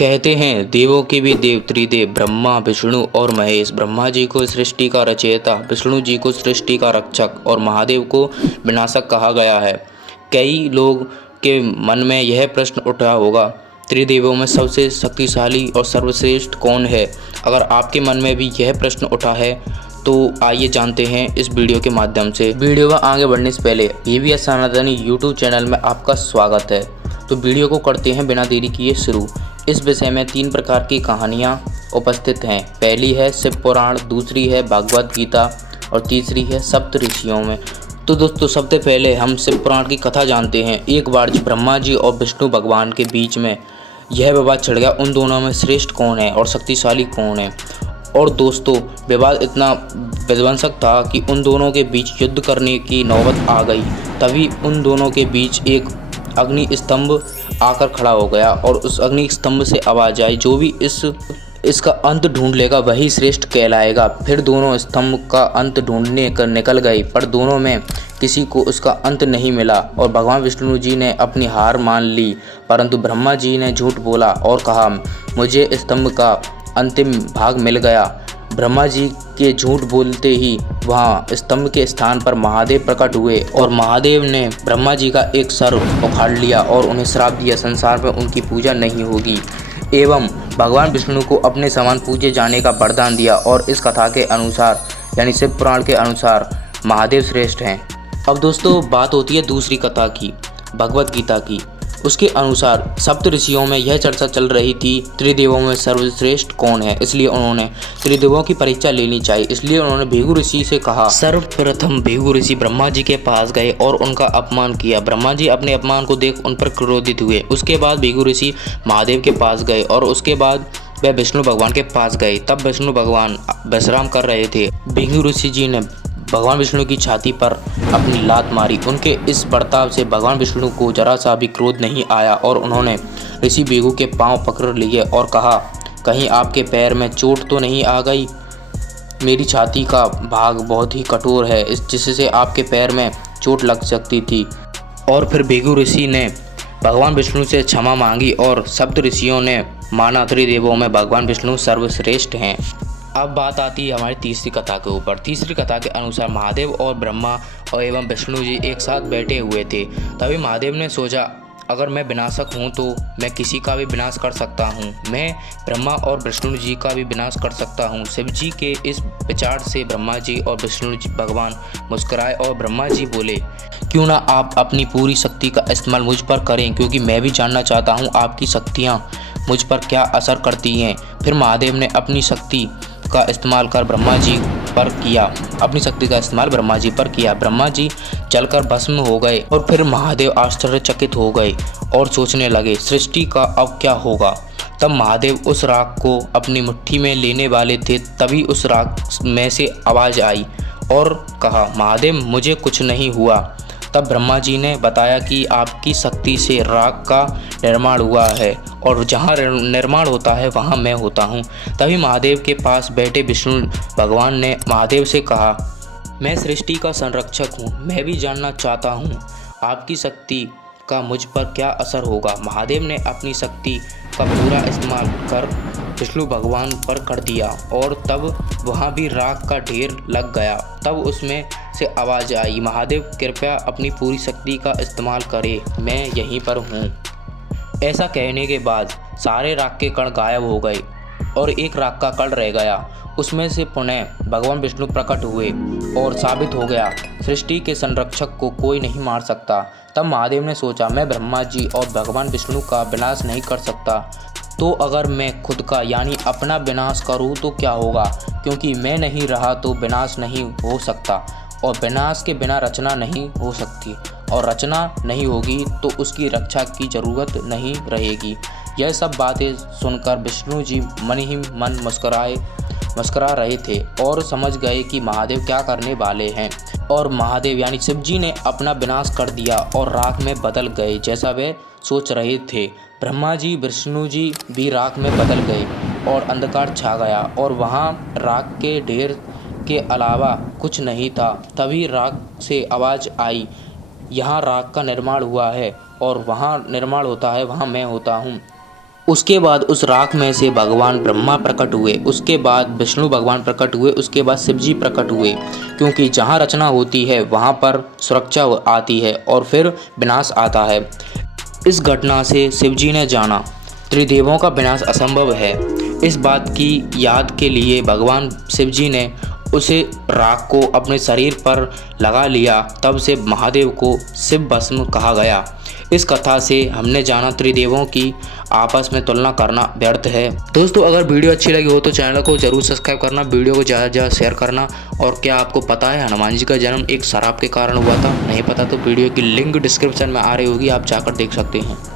कहते हैं देवों के भी देव त्रिदेव ब्रह्मा विष्णु और महेश। ब्रह्मा जी को सृष्टि का रचयिता, विष्णु जी को सृष्टि का रक्षक और महादेव को विनाशक कहा गया है। कई लोग के मन में यह प्रश्न उठा होगा, त्रिदेवों में सबसे शक्तिशाली और सर्वश्रेष्ठ कौन है। अगर आपके मन में भी यह प्रश्न उठा है तो आइए जानते हैं इस वीडियो के माध्यम से। वीडियो में आगे बढ़ने से पहले PVS सनातनी यूट्यूब चैनल में आपका स्वागत है। तो वीडियो को करते हैं बिना देरी किए शुरू। इस विषय में 3 प्रकार की कहानियाँ उपस्थित हैं। पहली है शिव पुराण, दूसरी है भागवत गीता और तीसरी है सप्त ऋषियों में। तो दोस्तों सबसे पहले हम शिव पुराण की कथा जानते हैं। एक बार ब्रह्मा जी और विष्णु भगवान के बीच में यह विवाद छिड़ गया, उन दोनों में श्रेष्ठ कौन है और शक्तिशाली कौन है। और दोस्तों विवाद इतना विध्वंसक था कि उन दोनों के बीच युद्ध करने की नौबत आ गई। तभी उन दोनों के बीच एक अग्नि स्तंभ आकर खड़ा हो गया और उस अग्नि स्तंभ से आवाज़ आई, जो भी इसका अंत ढूंढ लेगा वही श्रेष्ठ कहलाएगा। फिर दोनों स्तंभ का अंत ढूंढने कर निकल गए, पर दोनों में किसी को उसका अंत नहीं मिला और भगवान विष्णु जी ने अपनी हार मान ली। परंतु ब्रह्मा जी ने झूठ बोला और कहा, मुझे स्तंभ का अंतिम भाग मिल गया। ब्रह्मा जी के झूठ बोलते ही वहाँ स्तंभ के स्थान पर महादेव प्रकट हुए और महादेव ने ब्रह्मा जी का एक सर उखाड़ लिया और उन्हें श्राप दिया, संसार में उनकी पूजा नहीं होगी, एवं भगवान विष्णु को अपने समान पूजे जाने का वरदान दिया। और इस कथा के अनुसार यानी शिव पुराण के अनुसार महादेव श्रेष्ठ हैं। अब दोस्तों बात होती है दूसरी कथा की, भगवत गीता की। उसके अनुसार सप्त ऋषियों में यह चर्चा चल रही थी त्रिदेवों में सर्वश्रेष्ठ कौन है। इसलिए उन्होंने त्रिदेवों की परीक्षा लेनी चाहिए। इसलिए उन्होंने भृगु ऋषि से कहा। सर्वप्रथम भृगु ऋषि ब्रह्मा जी के पास गए और उनका अपमान किया। ब्रह्मा जी अपने अपमान को देख उन पर क्रोधित हुए। उसके बाद भृगु ऋषि महादेव के पास गए और उसके बाद वह विष्णु भगवान के पास गए। तब विष्णु भगवान विश्राम कर रहे थे। भृगु ऋषि जी ने भगवान विष्णु की छाती पर अपनी लात मारी। उनके इस बर्ताव से भगवान विष्णु को जरा सा भी क्रोध नहीं आया और उन्होंने ऋषि भृगु के पांव पकड़ लिए और कहा, कहीं आपके पैर में चोट तो नहीं आ गई। मेरी छाती का भाग बहुत ही कठोर है, जिससे आपके पैर में चोट लग सकती थी। और फिर भृगु ऋषि ने भगवान विष्णु से क्षमा मांगी और सप्त ऋषियों ने माना त्रिदेवों में भगवान विष्णु सर्वश्रेष्ठ हैं। अब बात आती है हमारी तीसरी कथा के ऊपर। तीसरी कथा के अनुसार महादेव और ब्रह्मा और एवं विष्णु जी एक साथ बैठे हुए थे। तभी महादेव ने सोचा, अगर मैं विनाशक हूँ तो मैं किसी का भी विनाश कर सकता हूँ। मैं ब्रह्मा और विष्णु जी का भी विनाश कर सकता हूँ। शिव जी के इस विचार से ब्रह्मा जी और विष्णु जी भगवान मुस्कुराए और ब्रह्मा जी बोले, क्यों ना आप अपनी पूरी शक्ति का इस्तेमाल मुझ पर करें, क्योंकि मैं भी जानना चाहता हूँ आपकी शक्तियाँ मुझ पर क्या असर करती हैं। फिर महादेव ने अपनी शक्ति का इस्तेमाल कर ब्रह्मा जी पर किया। अपनी शक्ति का इस्तेमाल ब्रह्मा जी पर किया। ब्रह्मा जी जलकर भस्म हो गए और फिर महादेव आश्चर्यचकित हो गए और सोचने लगे, सृष्टि का अब क्या होगा। तब महादेव उस राख को अपनी मुट्ठी में लेने वाले थे। तभी उस राख में से आवाज़ आई और कहा, महादेव मुझे कुछ नहीं हुआ। तब ब्रह्मा जी ने बताया कि आपकी शक्ति से राख का निर्माण हुआ है और जहाँ निर्माण होता है वहाँ मैं होता हूँ। तभी महादेव के पास बैठे विष्णु भगवान ने महादेव से कहा, मैं सृष्टि का संरक्षक हूँ, मैं भी जानना चाहता हूँ आपकी शक्ति का मुझ पर क्या असर होगा। महादेव ने अपनी शक्ति का पूरा इस्तेमाल कर विष्णु भगवान पर कर दिया और तब वहाँ भी राख का ढेर लग गया। तब उसमें से आवाज़ आई, महादेव कृपया अपनी पूरी शक्ति का इस्तेमाल करें, मैं यहीं पर हूँ। ऐसा कहने के बाद सारे राख के कण गायब हो गए और एक राख का कण रह गया। उसमें से पुनः भगवान विष्णु प्रकट हुए और साबित हो गया, सृष्टि के संरक्षक को कोई नहीं मार सकता। तब महादेव ने सोचा, मैं ब्रह्मा जी और भगवान विष्णु का विनाश नहीं कर सकता, तो अगर मैं खुद का यानी अपना विनाश करूँ तो क्या होगा, क्योंकि मैं नहीं रहा तो विनाश नहीं हो सकता और विनाश के बिना रचना नहीं हो सकती और रचना नहीं होगी तो उसकी रक्षा की ज़रूरत नहीं रहेगी। यह सब बातें सुनकर विष्णु जी मन ही मन मुस्कुरा रहे थे और समझ गए कि महादेव क्या करने वाले हैं। और महादेव यानी शिव जी ने अपना विनाश कर दिया और राख में बदल गए जैसा वे सोच रहे थे। ब्रह्मा जी विष्णु जी भी राख में बदल गए और अंधकार छा गया और वहाँ राख के ढेर के अलावा कुछ नहीं था। तभी राख से आवाज़ आई, यहाँ राख का निर्माण हुआ है और वहाँ निर्माण होता है वहाँ मैं होता हूँ। उसके बाद उस राख में से भगवान ब्रह्मा प्रकट हुए, उसके बाद विष्णु भगवान प्रकट हुए, उसके बाद शिव जी प्रकट हुए, क्योंकि जहाँ रचना होती है वहाँ पर सुरक्षा आती है और फिर विनाश आता है। इस घटना से शिव जी ने जाना त्रिदेवों का विनाश असंभव है। इस बात की याद के लिए भगवान शिव जी ने उसे राख को अपने शरीर पर लगा लिया, तब से महादेव को शिव भस्म कहा गया। इस कथा से हमने जाना त्रिदेवों की आपस में तुलना करना व्यर्थ है। दोस्तों, अगर वीडियो अच्छी लगी हो तो चैनल को जरूर सब्सक्राइब करना, वीडियो को ज़्यादा से ज़्यादा शेयर करना। और क्या आपको पता है हनुमान जी का जन्म एक शराब के कारण हुआ था? नहीं पता तो वीडियो की लिंक डिस्क्रिप्शन में आ रही होगी, आप जाकर देख सकते हैं।